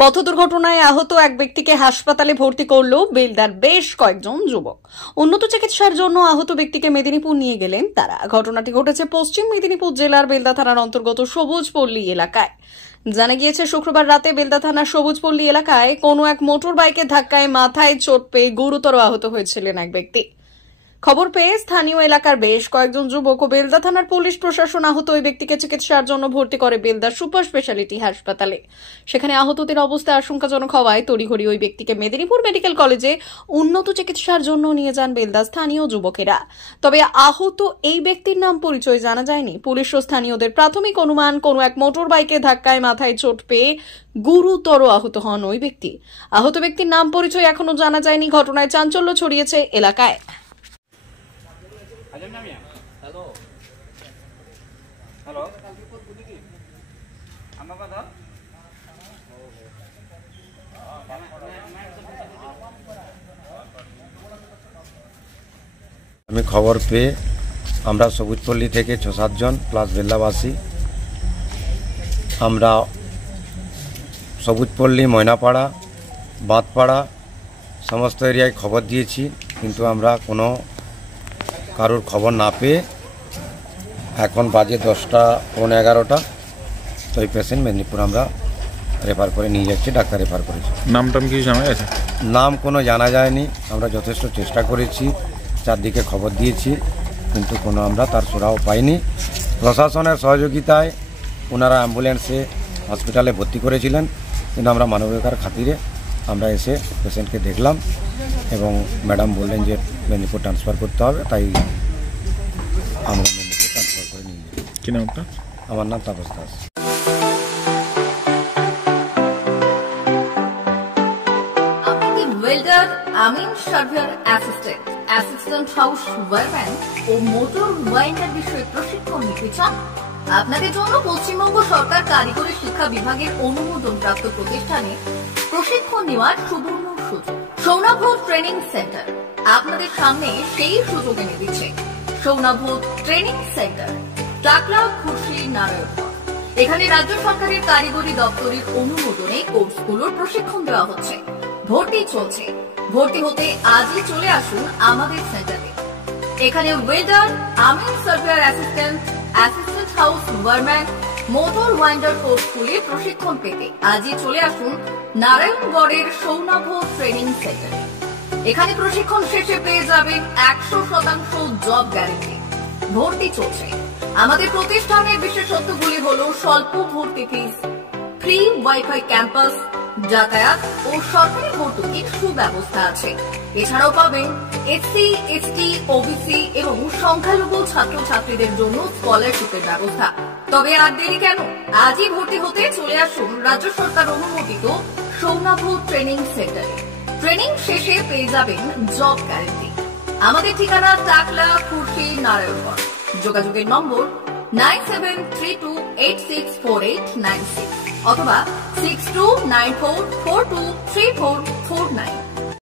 পথ দুর্ঘটনায় আহত এক ব্যক্তিকে হাসপাতালে ভর্তি করল বেলদার বেশ কয়েকজন যুবক। উন্নত চিকিৎসার জন্য আহত ব্যক্তিকে মেদিনীপুর নিয়ে গেলেন তারা। ঘটনাটি ঘটেছে পশ্চিম মেদিনীপুর জেলার বেলদা থানার অন্তর্গত সবুজপল্লী এলাকায়। জানা গিয়েছে, শুক্রবার রাতে বেলদা থানার সবুজপল্লী এলাকায় কোনো এক মোটর বাইকের ধাক্কায় মাথায় চোট পেয়ে গুরুতর আহত হয়েছিলেন এক ব্যক্তি। খবর পেয়ে স্থানীয় এলাকার বেশ কয়েকজন যুবক ও বেলদা থানার পুলিশ প্রশাসন আহত ওই ব্যক্তিকে চিকিৎসার জন্য ভর্তি করে বেলদা সুপার স্পেশালিটি হাসপাতালে। সেখানে আহতদের অবস্থা আশঙ্কাজনক হওয়ায় তড়িঘড়ি ওই ব্যক্তিকে মেদিনীপুর মেডিকেল কলেজে উন্নত চিকিৎসার জন্য নিয়ে যান বেলদা স্থানীয় যুবকেরা। তবে আহত এই ব্যক্তির নাম পরিচয় জানা যায়নি। পুলিশ ও স্থানীয়দের প্রাথমিক অনুমান, কোনো এক মোটর বাইকের ধাক্কায় মাথায় চোট পেয়ে গুরুতর আহত হন ওই ব্যক্তি। আহত ব্যক্তির নাম পরিচয় এখনো জানা যায়নি। ঘটনায় চাঞ্চল্য ছড়িয়েছে এলাকায়। हेलो हेलो আমি খবর পেয়ে আমরা সবুজপল্লী থেকে ৬-৭ জন প্লাস বেল্লাবাসী আমরা সবুজপল্লী, ময়নাপাড়া, বাঁধপাড়া সমস্ত এরিয়ায় খবর দিয়েছি, কিন্তু আমরা কোনো কারোর খবর না পেয়ে এখন বাজে 10টা পৌনে 11টা, তো এই পেশেন্ট মেদিনীপুর আমরা রেফার করে নিয়ে যাচ্ছি, ডাক্তার রেফার করেছি। নামটা কি জানা গেছে? নাম কোনো জানা যায়নি। আমরা যথেষ্ট চেষ্টা করেছি, চারদিকে খবর দিয়েছি, কিন্তু কোনো আমরা তার সুরাও পাইনি। প্রশাসনের সহযোগিতায় ওনারা অ্যাম্বুলেন্সে হসপিটালে ভর্তি করেছিলেন, কিন্তু আমরা মানবিকতার খাতিরে আমরা এসে পেশেন্টকে দেখলাম এবং ম্যাডাম বললেন যে মেদিনীপুর ট্রান্সফার করতে হবে, তাই আমরা মেদিনীপুর ট্রান্সফার করে নিয়ে যাই। কি নামটা? আমার নাম তাপস দাস। ওয়েল্ডার, আমিন সার্ভেয়ার অ্যাসিস্ট্যান্ট হাউস ওয়ারম্যান ও মোটর ওয়াইন্ডার বিষয়ে প্রশিক্ষণ নিতে চান? আপনাদের জন্য পশ্চিমবঙ্গ সরকার কারিগরি শিক্ষা বিভাগের অনুমোদন প্রাপ্ত প্রতিষ্ঠানে প্রশিক্ষণ নেওয়ার সুবর্ণ সুযোগ। সৌনাভ ট্রেনিং সেন্টার আপনাদের সামনে সেই সুযোগ এনে দিচ্ছে। সৌনাভ ট্রেনিং সেন্টার, টাকলা, খুশি, নারায়ণগড়। এখানে রাজ্য সরকারের কারিগরি দপ্তরের অনুমোদনে কোর্সগুলোর প্রশিক্ষণ দেওয়া হচ্ছে। ভর্তি চলছে। ভর্তি হতে আজই চলে আসুন আমাদের সেন্টারে। এখানে ওয়েল্ডার, আমিন surveyor assistant house wireman, motor winder কোর্সগুলি প্রশিক্ষণ পেতে আজই চলে আসুন নারায়ণগড়ের সৌনাভ ট্রেনিং সেন্টারে। এখানে প্রশিক্ষণ শেষে পেয়ে যাবেন 100% জব গ্যারান্টি। ভর্তি চলছে। আমাদের প্রতিষ্ঠানের বিশেষত্বগুলি হলো স্বল্প ভর্তি ফিস, ফ্রি ওয়াইফাই ক্যাম্পাস, যাতায়াত ও সরকারি ভর্তুকির সুব্যবস্থা আছে। এছাড়াও পাবেন এসসি, এসটি, ওবিসি এবং সংখ্যালঘু ছাত্রছাত্রীদের জন্য স্কলারশিপের ব্যবস্থা। তবে আর দেরি কেন? আজই ভর্তি হতে চলে আসুন রাজ্য সরকার অনুমোদিত সৌনাভ ট্রেনিং সেন্টারে। ট্রেনিং শেষে পেয়ে যাবেন জব গ্যারান্টি। আমাদের ঠিকানা টাকলা, খুরশি, নারায়ণগড়। যোগাযোগের নম্বর 9732864896 অথবা 6294423449।